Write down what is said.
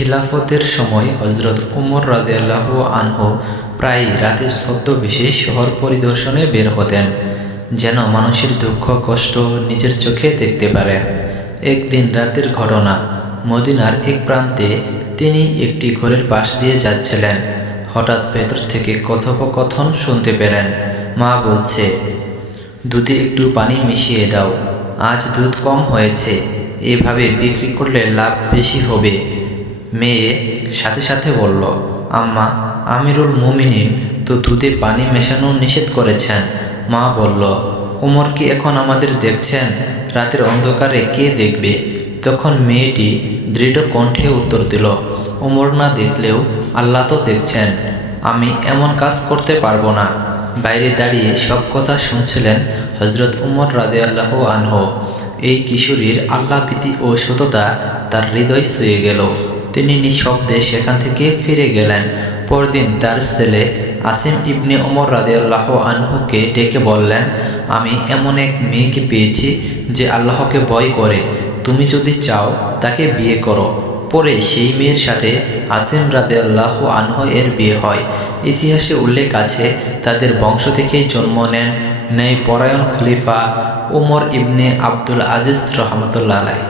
খিলাফতের সময় হজরত উমর রাদিয়াল্লাহু আনহু প্রায় রাতে ছদ্মবেশে শহর পরিদর্শনে বের হতেন, যেন মানুষের দুঃখ কষ্ট নিজের চোখে দেখতে পারেন। একদিন রাতের ঘটনা, মদিনার এক প্রান্তে তিনি একটি ঘরের পাশ দিয়ে যাচ্ছিলেন। হঠাৎ ভেতর থেকে কথোপকথন শুনতে পেলেন। মা বলছে, দুধে একটু পানি মিশিয়ে দাও, আজ দুধ কম হয়েছে, এভাবে বিক্রি করলে লাভ বেশি হবে। মেয়ে সাথে সাথে বলল, আম্মা, আমিরুল মুমিনিন তো দুধে পানি মেশানো নিষেধ করেছেন। মা বলল, ওমর কি এখন আমাদের দেখছেন? রাতের অন্ধকারে কে দেখবে? তখন মেয়েটি দৃঢ় কণ্ঠে উত্তর দিল, ওমর না দেখলেও আল্লাহ তো দেখছেন। আমি এমন কাজ করতে পারবো না। বাইরে দাঁড়িয়ে সব কথা শুনছিলেন হজরত উমর রাদিয়াল্লাহু আনহু। এই কিশোরীর আল্লাহভীতি ও সততা তার হৃদয় ছুঁয়ে গেল। তিনি নিঃশব্দে সেখান থেকে ফিরে গেলেন। পরদিন তার ছেলে আসিম ইবনে উমর রাদিয়াল্লাহু আনহুকে ডেকে বললেন, আমি এমন এক মেয়েকে পেয়েছি যে আল্লাহকে ভয় করে। তুমি যদি চাও তাকে বিয়ে করো। পরে সেই মেয়ের সাথে আসিম রাদিয়াল্লাহু আনহু এর বিয়ে হয়। ইতিহাসে উল্লেখ আছে, তাদের বংশ থেকেই জন্ম নেন ন্যায়পরায়ণ খলিফা উমর ইবনে আবদুল আজিজ রহমতুল্লাহ আলাইহি।